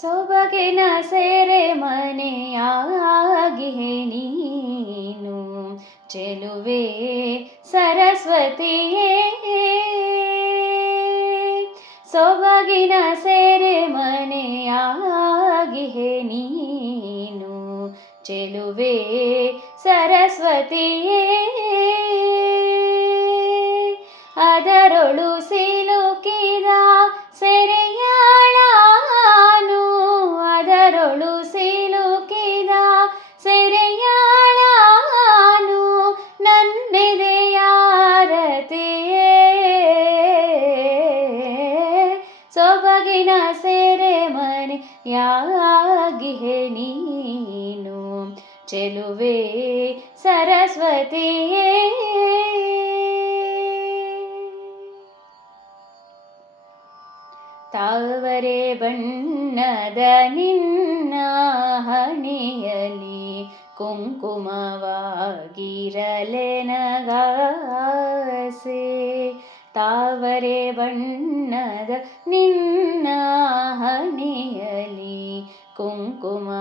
ಸೊಬಗಿನ ಸೇರೆ ಮನೆಯಾಗಿ ನೀನು. ಚೆಲುವೆ ಸರಸ್ವತಿಯೇ ಸೊಬಗಿನ ಸೇರೆ ಮನೆಯಾಗಿ ನೀನು. ಚೆಲುವೆ ಸರಸ್ವತಿಯೇ ಅದರೊಳು ಸಿಲುಕಿದ ಸೊಬಗಿನ ಮನೆ ಮನೆಯಾಗಿ ನೀನು. ಚೆಲುವೆ ಸರಸ್ವತಿಯೇ ತಾವರೆ ಬಣ್ಣದ ನಿನ್ನ ಹಣೆಯಲಿ ಕುಂಕುಮವಾಗಿರಲೆ ನಗಾಸೆ. ತಾವರೆ ಬಣ್ಣದ ನಿನ್ನ ಹಣೆಯಲಿ ಕುಂಕುಮವಾಗಿರಲೆ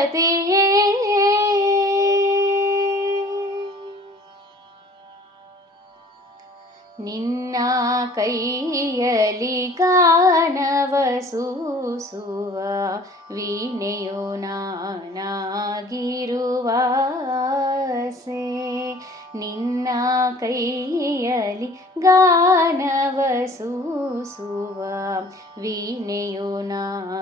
ಸರಸ್ವತಿಯೇ ನಿನ್ನ ಕೈಯಲಿ ಗಾನವ ಸೂಸುವ ವೀಣೆಯು ನಾನಾಗಿರುವಾಸೆ ನಿನ್ನ ಕೈಯಲಿ ಗಾನವ ಸೂಸುವ ವೀಣೆಯು ನಾನಾಗಿರುವಾಸೆ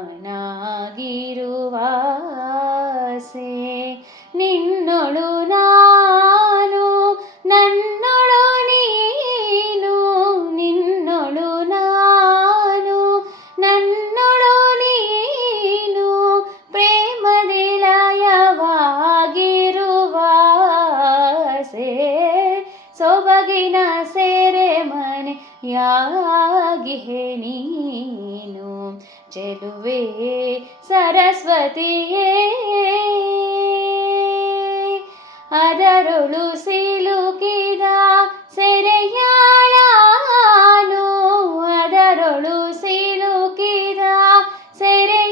ನಿನ್ನೊಳು ನಾನು, ನನ್ನೊಳು ನೀನು, ನಿನ್ನೊಳು ನಾನು, ನನ್ನೊಳು ನೀನು ಪ್ರೇಮದಿಲಯವಾಗಿರುವ ಸೇ ಸೊಬಗಿನ ಮನೆ ಯಾಗಿ ನೀನು, ಚೆಲುವೆ ಸರಸ್ವತಿಯೇ. ಅದರೊಳು ಸಿಲುಕಿದ ಸೆರೆಯಾಳಾನು ಅದರೊಳು ಸಿಲುಕಿದ ಸೆರೆಯಾಳಾನು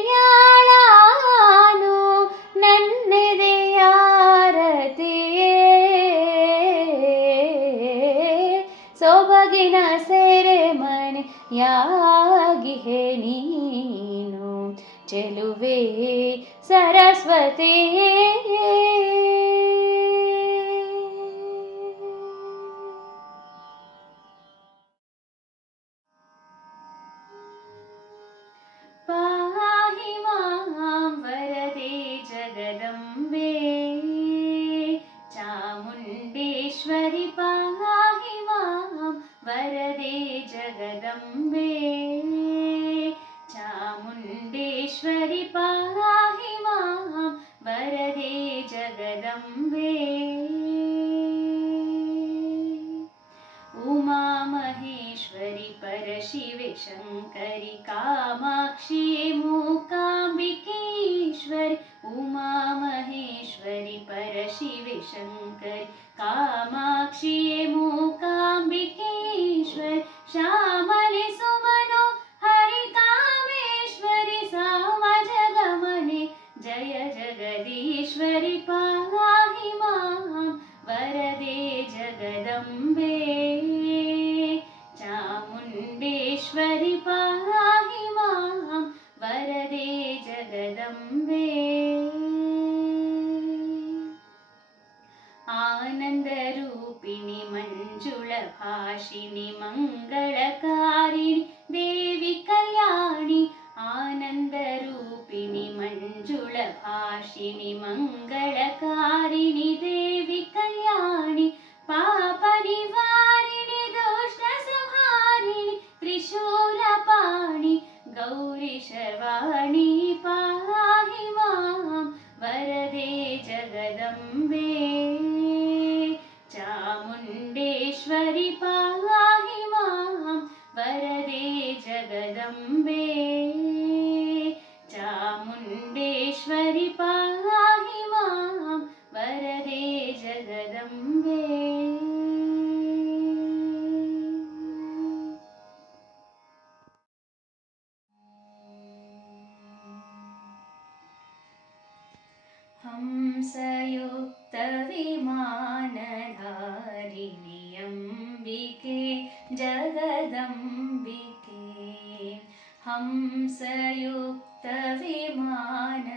ನನ್ನೆದೆಯಾರತಿಯೇ ಸೊಬಗಿನ ಸೆರೆ ಯಾಗಿಹೆ ನೀನು ಚೆಲುವೆ ಸರಸ್ವತಿಯೇ अम्बे चामुंडेश्वरी पाहि वाहम वरदे जगदम्बे। उमा महेश्वरी परशिवे शंकरि कामाक्षि मूकाम्बिकेश्वरि। उमा महेश्वरि परशिवे शंकरि कामाक्षि मूकाम्बिकेश्वरि। शा जगदम्बे चामुण्डेश्वरि पाहि मां वरदे जगदम्बे। आनन्दरूपिणि मञ्जुलभाषिणि मङ्गलकारिणि देवि कल्याणि। आनन्दरूपिणि मञ्जुलभाषिणि मङ्गलकारिणि देवि कल्याणि। पापनिवारिणि दोष्टसंहारिणि त्रिशूलपाणि गौरी शर्वाणि पाहि मां वरदे जगदम्बे चामुण्डेश्वरि पाहि मां वरदे जगदम्बे हंसयुक्तविमानधारिणि अम्बिके जगदम्बिके। हंसयुक्तविमानधारिणि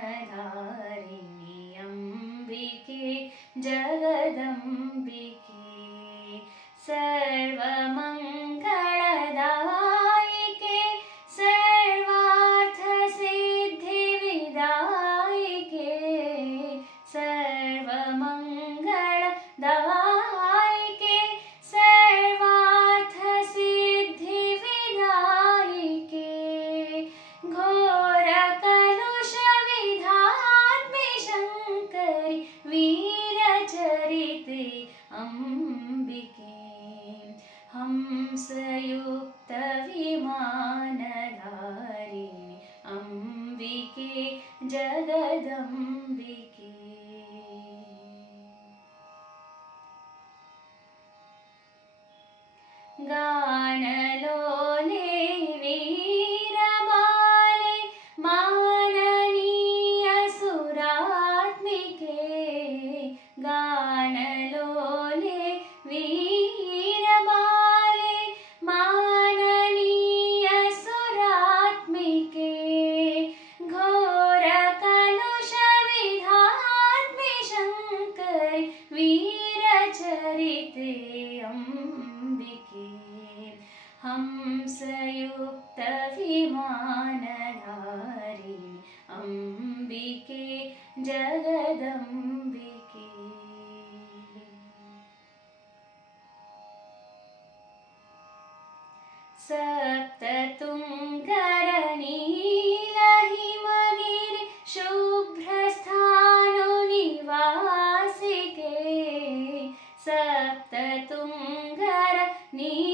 हंसयुक्तविमानधारिणि अम्बिके जगदम्बिके ನೀ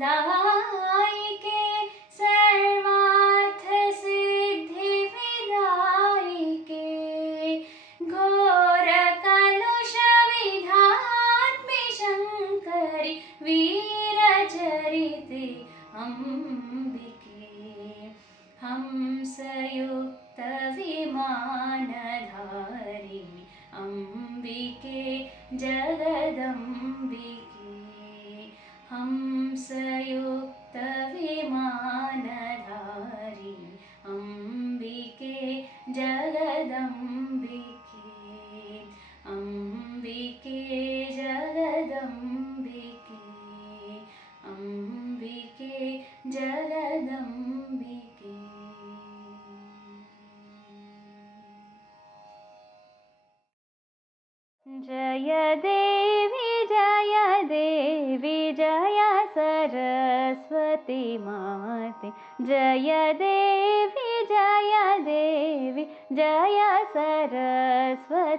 सर्वमङ्गलदायिके सर्वार्थसिद्धिविदायिके घोरकलुषविधात्मिशङ्करि वीरचरिते अम्बिके। हंसयुक्तविमानधारिणि अम्बिके जगदम्बिके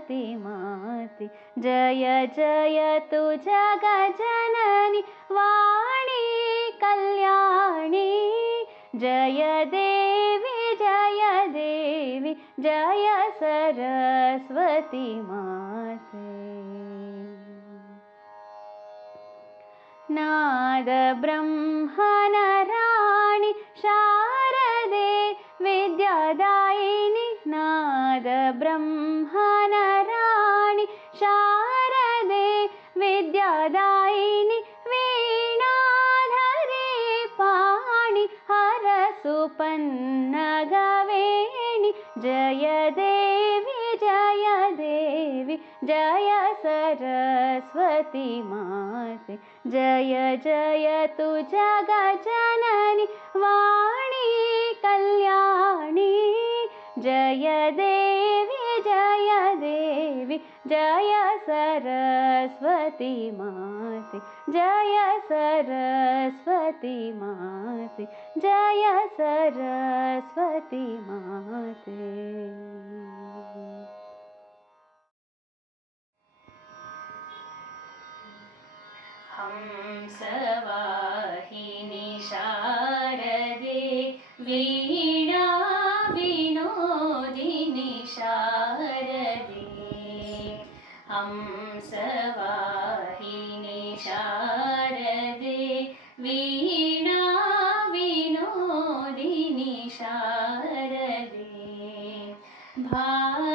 माते। जय जय तु जगजननि वाणी कल्याणी। जय देवी जय देवी जय सरस्वती माते। नाद ब्रह्मण राणि शारदे विद्यादायिनि सरस्वती माते जय जय तु जगजननि वाणी कल्याणी। जय देवि जय देवि जय सरस्वती माते जय सरस्वती माते जय सरस्वती माते हंसवाहिनि शारदे वीणा विनोदिनि शारदे। हंसवाहिनि शारदे वीणा विनोदिनि शारदे। भावरागविनोदिनि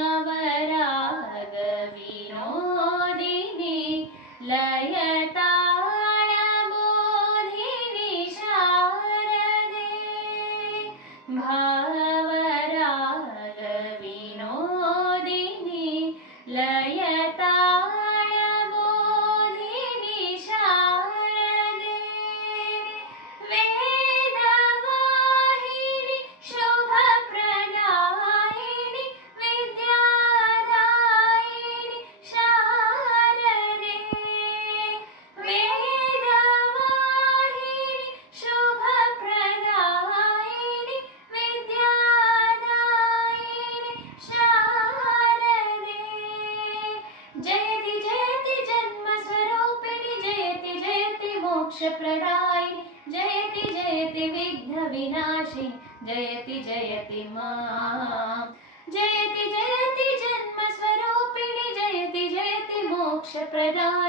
जयति प्रदाय। जयति जयति विघ्नविनाशिनि जयति जयति माँ। जयति जयति जन्मस्वरूपिणि जयति जयति मोक्षप्रदायिनि